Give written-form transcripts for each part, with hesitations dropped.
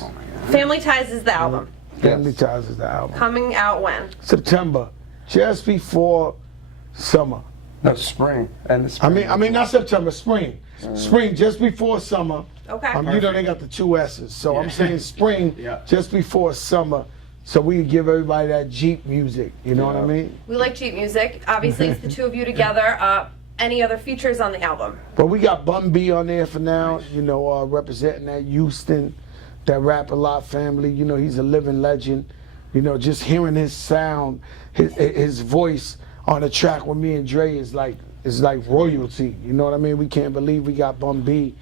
Yes. Oh my God. Family Ties is the album. Family Ties is the album. Coming out when? September, just before summer. No, spring. And the spring. I mean, not September, spring. Spring, just before summer. Okay. You know they got the two S's, so I'm saying spring, Yeah. just before summer, so we can give everybody that Jeep music. You know what I mean? We like cheap music. Obviously, it's the two of you together. Any other features on the album? But we got Bun B on there for now. You know, representing that Houston, that Rap a Lot family. You know, he's a living legend. You know, just hearing his sound, his voice on a track with me and Dre is like royalty. You know what I mean? We can't believe we got Bun B.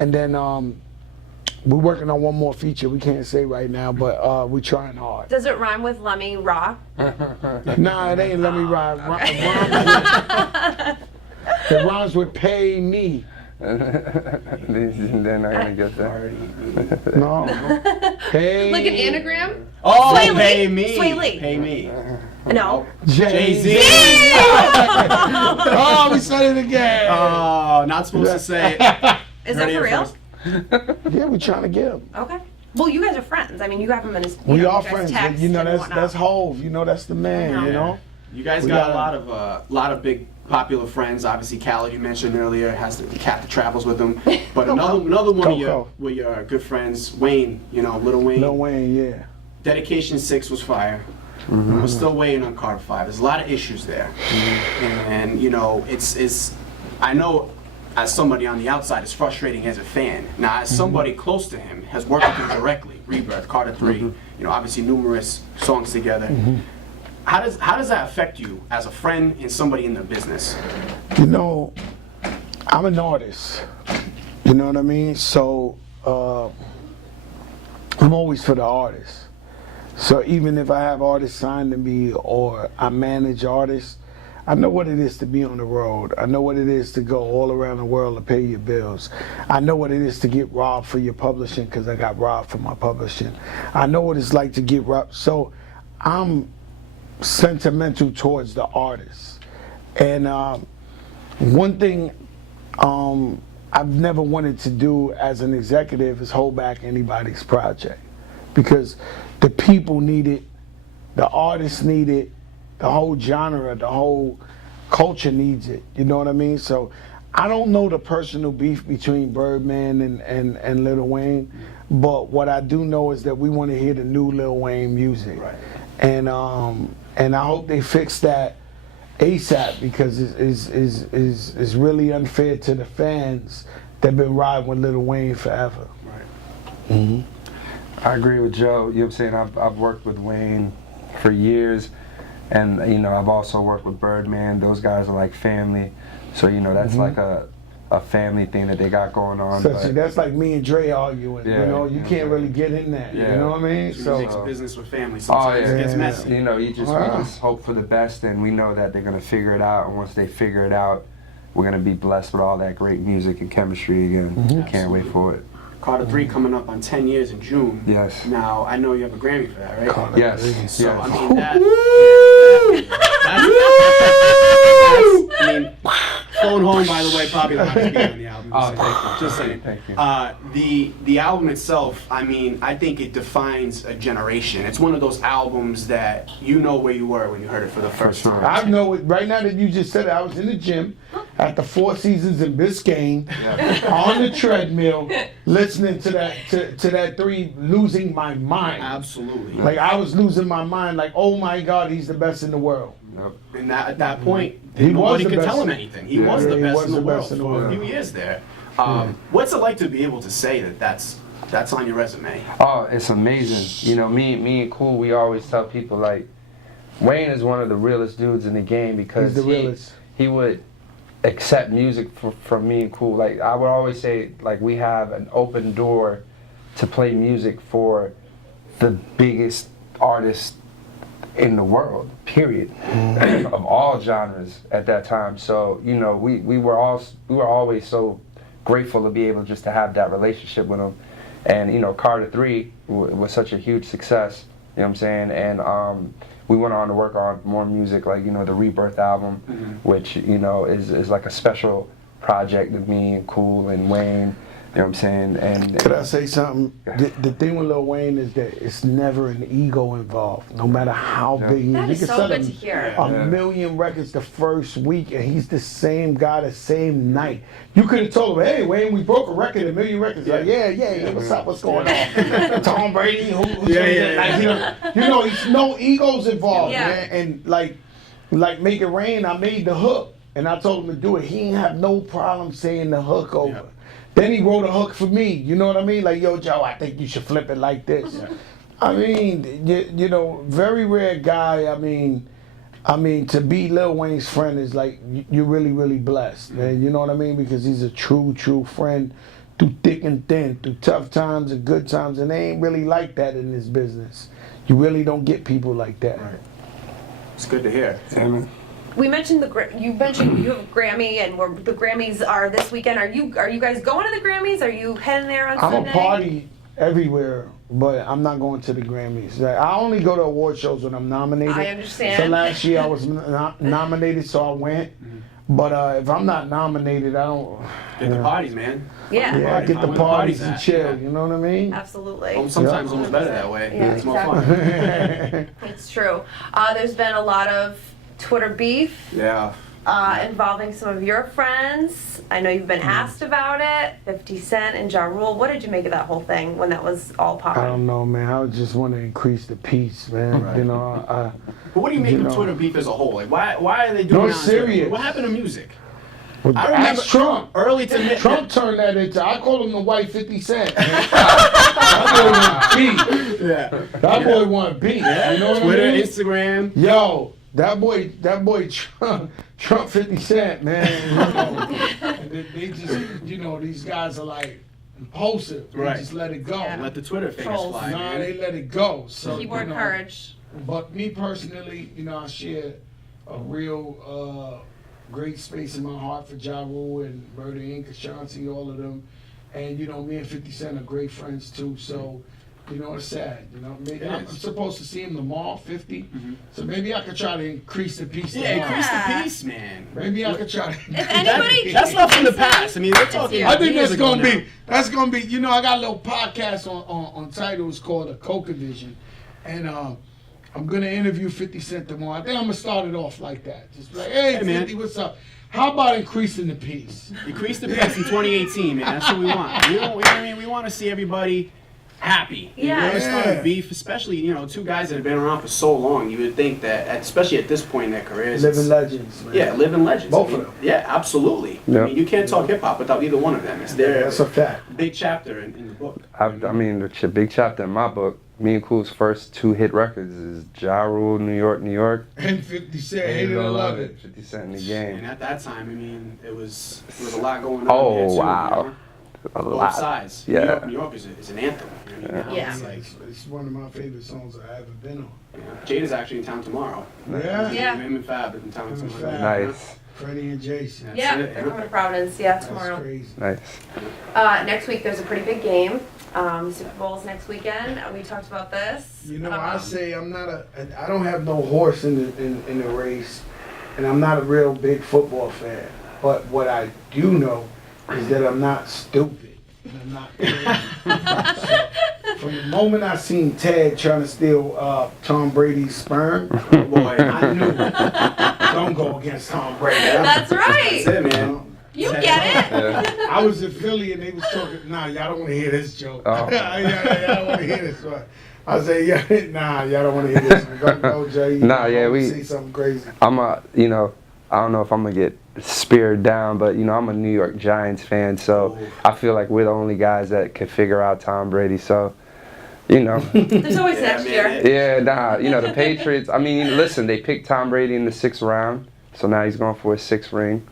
And then we're working on one more feature we can't say right now, but we're trying hard. Does it rhyme with Lemmy Rock? Nah, it ain't Let Me Ride. It rhymes with Pay Me. They're not gonna get that. No. Pay Like an anagram? Oh, Sway Lee? pay me. Sway Lee. Pay me. No. Jay-Z. Oh, we said it again. Oh, not supposed to say it. Is Heard that it for here real? first. Yeah, we're trying to get him. Okay. Well, you guys are friends. I mean, you have him in his. We are you guys friends. text You know, and that's whatnot. Hove. You know, that's the man. You know. You guys We got got a lot of big popular friends. Obviously, Khaled, you mentioned earlier, has the cat that travels with him. But another one of your good friends, Wayne. You know, Lil Wayne. Lil Wayne, yeah. Dedication 6 was fire. We're still waiting on Carter 5. There's a lot of issues there, and you know, it's. I know, as somebody on the outside, it's frustrating as a fan. Now, as somebody close to him, has worked with him directly. Rebirth, Carter 3. You know, obviously numerous songs together. How does that affect you as a friend and somebody in the business? You know, I'm an artist. You know what I mean? So I'm always for the artist. So even if I have artists signed to me or I manage artists, I know what it is to be on the road. I know what it is to go all around the world to pay your bills. I know what it is to get robbed for your publishing because I got robbed for my publishing. I know what it's like to get robbed. So I'm sentimental towards the artist. And one thing I've never wanted to do as an executive is hold back anybody's project, because the people need it, the artists need it, the whole genre, the whole culture needs it. You know what I mean? So I don't know the personal beef between Birdman and Lil Wayne, but what I do know is that we want to hear the new Lil Wayne music. Right. And I hope they fix that ASAP, because it's really unfair to the fans that been riding with Lil Wayne forever. Right. I agree with Joe. You know what I'm saying? I've worked with Wayne for years, and you know, I've also worked with Birdman. Those guys are like family, so you know, that's like a family thing that they got going on. That's like me and Dre arguing. Yeah, you know, you can't really get in that. Yeah. You know what I mean? Music's business with family. Sometimes it gets messy. You know, we just hope for the best, and we know that they're gonna figure it out. And once they figure it out, we're gonna be blessed with all that great music and chemistry again. Can't wait for it. Carter 3 coming up on 10 years in June. Yes. Now, I know you have a Grammy for that, right? Carter Yes. 3. So, Yes. I mean, I mean, Phone Home, by the way, probably the hottest beat on the album. Oh, thank you. Just saying. Thank you. The album itself, I mean, I think it defines a generation. It's one of those albums that you know where you were when you heard it for the first sure. time. I know it right now that you just said it. I was in the gym at the Four Seasons in Biscayne on the treadmill listening to that 3, losing my mind. Absolutely. Like I was losing my mind, like, oh my God, he's the best in the world. And at that point, He was nobody the could best. tell him anything. He Yeah. was the He best was in the the world best in the for a world. few years there. What's it like to be able to say that that's on your resume? Oh, it's amazing. You know, me and Cool, we always tell people, like, Wayne is one of the realest dudes in the game, because He's the realest. he would accept music from me and Cool. Like, I would always say, like, we have an open door to play music for the biggest artists in the world, period, of all genres at that time. So, you know, we were always so grateful to be able just to have that relationship with him. And, you know, Carter 3 was such a huge success, you know what I'm saying? And we went on to work on more music, like, you know, the Rebirth album, which, you know, is like a special project of me and Cool and Wayne. You know what I'm saying? And Could I say something? The thing with Lil Wayne is that it's never an ego involved, no matter how big he is. That You is can so sell good him to hear. a million records the first week, and he's the same guy the same night. You could have told him, "Hey, Wayne, we broke a record, a million records." Like, yeah, what's up? What's going on? Tom Brady, who's like, you know, he's no egos involved, man. And like Make It Rain, I made the hook, and I told him to do it. He didn't have no problem saying the hook over. Then he wrote a hook for me. You know what I mean? Like, yo, Joe, I think you should flip it like this. I mean, you know, very rare guy. I mean, to be Lil Wayne's friend is like, you're really, really blessed, man. You know what I mean? Because he's a true friend through thick and thin, through tough times and good times. And they ain't really like that in this business. You really don't get people like that. Right. It's good to hear. We mentioned you have a Grammy, and the Grammys are this weekend. Are you guys going to the Grammys? Are you heading there on Sunday? I'm a party everywhere, but I'm not going to the Grammys. Like, I only go to award shows when I'm nominated. I understand. So last year I was nominated, so I went. But if I'm not nominated, I don't. Get the parties, man. Yeah. Get the parties and chill. You know what I mean? Absolutely. Well, sometimes almost better that way. Yeah, It's more fun. It's true. There's been a lot of Twitter beef. Yeah. Involving some of your friends. I know you've been asked about it. 50 Cent and Ja Rule. What did you make of that whole thing when that was all popping? I don't know, man. I just want to increase the peace, man. Right. You know. But what do you make of Twitter beef as a whole? Like, why are they doing No, that? serious. What happened to music? Well, I remember ask Trump. early to mid. Trump turned that into. I call him the white 50 Cent. That boy want beef. Yeah. That boy want beef. You know what Twitter, I mean? Instagram. Yo, that boy Trump 50 Cent, man. You know, they just, you know, these guys are like impulsive. They Right. just let it go. Yeah. Let the Twitter fingers Trolls. fly, Nah, man. they let it go. So Keyboard you know, courage. But me personally, you know, I share a real great space in my heart for Ja Rule and Murder Inc., Ashanti, all of them. And, you know, me and 50 Cent are great friends, too. So, you know, it's sad. You know, maybe I'm supposed to see him tomorrow, 50. So maybe I could try to increase the peace. Yeah, tomorrow. increase the peace, man. Maybe I could try to. If anybody, That's not from the past. I mean, we're talking. I think years that's ago gonna now. be. That's gonna be. You know, I got a little podcast on Tidal. It's called A Coca Vision, and I'm gonna interview 50 Cent tomorrow. I think I'm gonna start it off like that. Just be like, hey, man. 50, what's up? How about increasing the peace? Increase the peace in 2018, man. That's what we want. You know what I mean? We want to see everybody happy. Yeah. You know, start a beef, especially, you know, two guys that have been around for so long. You would think that, especially at this point in their careers, Living legends, man. yeah, living legends. Both I mean, of them. Yeah, absolutely. Yeah. I mean, you can't talk hip hop without either one of them. It's their That's a fact. big chapter in the book. I mean, the big chapter in my book, me and Cool's first 2 hit records is Ja Rule, New York, New York. And 50 Cent, hate it or love it. 50 Cent in the And game. at that time, I mean, there was a lot going on. Oh, there too, wow. You know? A Both lot. sides. Yeah. New York is an anthem. You know what I mean? Yeah. It's like, It's one of my favorite songs I ever been on. you know, Jada's actually in town tomorrow. Yeah. Yeah. Him and Fab are in town Him and tomorrow. Fab. Nice, Freddie and Jason. That's Yeah, it, they're coming to Providence. Yeah, tomorrow. That's crazy. nice. Next week there's a pretty big game. Super Bowl's next weekend. We talked about this. You know, I say I don't have no horse in the race, and I'm not a real big football fan. But what I do know is that I'm not stupid. And I'm not crazy. So, from the moment I seen Ted trying to steal Tom Brady's sperm, Boy, I knew don't go against Tom Brady. That's right. that's it, man. You get it. Yeah. I was in Philly and they was talking. Nah, y'all don't want to hear this joke. Oh. y'all don't want to hear this one. I say, yeah, nah, y'all don't want to hear this one. Go, Jay. Nah, yeah, we we- see something crazy. You know, I don't know if I'm gonna get speared down, but you know, I'm a New York Giants fan, so I feel like we're the only guys that can figure out Tom Brady. So, you know, There's always Yeah, next man, year. yeah, nah, you know, the Patriots. I mean, listen, they picked Tom Brady in the 6th round, so now he's going for his 6th ring.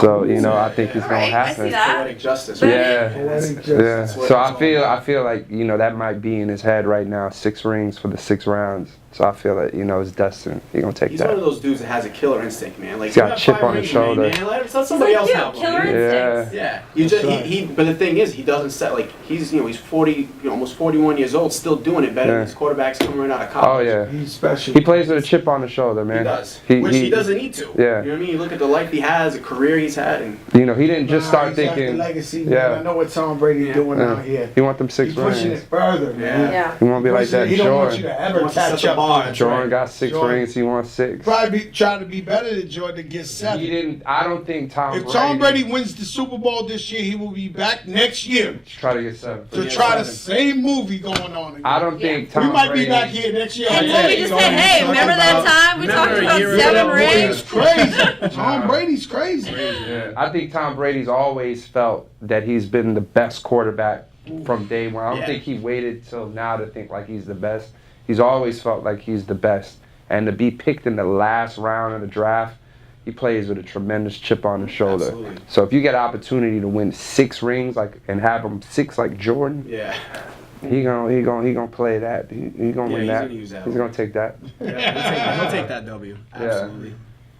So, you know, I think it's gonna Alright, I see happen. that. Poetic justice. Yeah. Poetic justice. Yeah. That's what So it's I feel like, you know, that might be in his head right now. 6 rings for the 6 rounds. So I feel that, you know, it's destined. He's gonna take He's one of that. those dudes that has a killer instinct, man. Like, He's got you a have chip 5 on his rings, man, shoulder. Man. Let somebody else Like, have killer one. Yeah. instincts. Yeah, you just That's right. he. But the thing is, he doesn't set like he's he's 40, you know, almost 41 years old, still doing it better Yeah. than his quarterbacks coming right out of Oh college. yeah. He's special. He plays with a chip on his shoulder, man. He does, He- which he- he doesn't need to. Yeah. You know what I mean? You look at the life he has, a career career he's had. And You know, he didn't just start He's got the thinking. legacy, Yeah. man. I know what Tom Brady's Yeah. doing out here. He want them 6 He's pushing rings. it further, man. Yeah. He want to be like that He don't want you Jordan. to ever Wants to set catch the up. bar. That's Jordan right. got 6 Jordan. rings. He wants 6. Probably trying to be better than Jordan to get 7. He didn't. I don't think Tom. If Tom Brady wins the Super Bowl this year, he will be back next year try to get 7. to Yeah, try the 7. same movie going on again. I don't think Tom We might Brady. be back here next year. And like, what we hey, just you said, know, hey, talking remember that about- time we talked Remember a about year 7 ago? rings? It's crazy. Tom Brady's crazy. Yeah. I think Tom Brady's always felt that he's been the best quarterback from day one. I don't Yeah. think he waited till now to think like he's the best. He's always felt like he's the best. And to be picked in the last round of the draft, he plays with a tremendous chip on his shoulder. Absolutely. So if you get an opportunity to win 6 rings, like and have him 6 like Jordan, Yeah. he gonna play that. He gonna Yeah, win he's that. gonna use that He's one. gonna take that. Yeah, he'll take that W. Absolutely.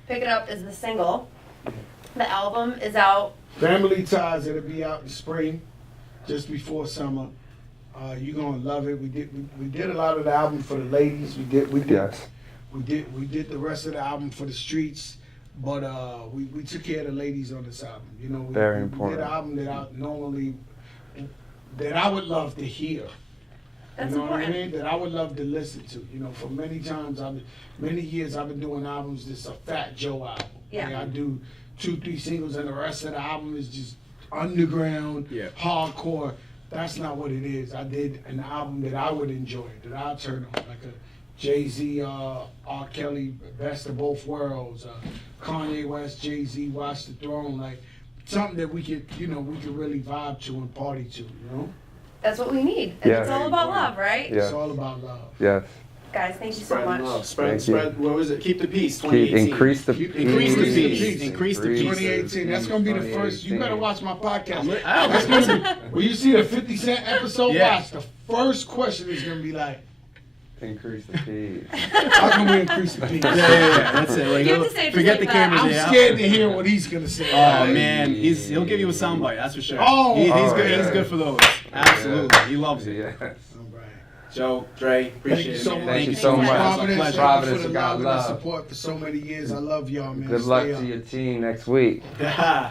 Pick It Up is the single. The album is out. Family Ties, it'll be out in spring, just before summer. You're gonna love it. We did a lot of the album for the ladies. We did Yes. we did the rest of the album for the streets. But we took care of the ladies on this album. You know, Very we important. did an album that I would love to hear. That's You know important. what I mean? That I would love to listen to. You know, for many years I've been doing albums that's a Fat Joe album. Yeah. I do 2-3 singles and the rest of the album is just underground, Yeah. hardcore. That's not what it is. I did an album that I would enjoy, that I'll turn on, like a Jay-Z, R. Kelly, Best of Both Worlds, Kanye West, Jay-Z, Watch the Throne, like something that we could really vibe to and party to, you know? That's what we need. And Yeah. it's all about love, right? Yeah. It's all about love. Yes. Guys, thank you so Spread much. love. Spread. Thank you. What was it? Keep the peace. 2018. Increase the Increase the peace. Increase the peace. 2018. That's gonna be the first. You better watch my podcast. I'm That's gonna be, when you see the 50 Cent episode, Yeah. watch. The first question is gonna be like, Increase the peace. how can we increase the peace? Yeah. That's it. Like, You have to say it forget just the like that. cameras. I'm yeah. scared to hear what he's gonna say. Oh man, he'll give you a soundbite. That's for sure. Oh. he's Oh, good. yeah. He's good for those. Absolutely, he loves it. Yes. All right. Joe, Dre, appreciate Thank you it. so man. much. Thank you so much. Providence, Pleasure. thank you Providence, for the God love and the love. support for so many years. I love y'all, man. Good Stay luck up. to your team next week. Yeah.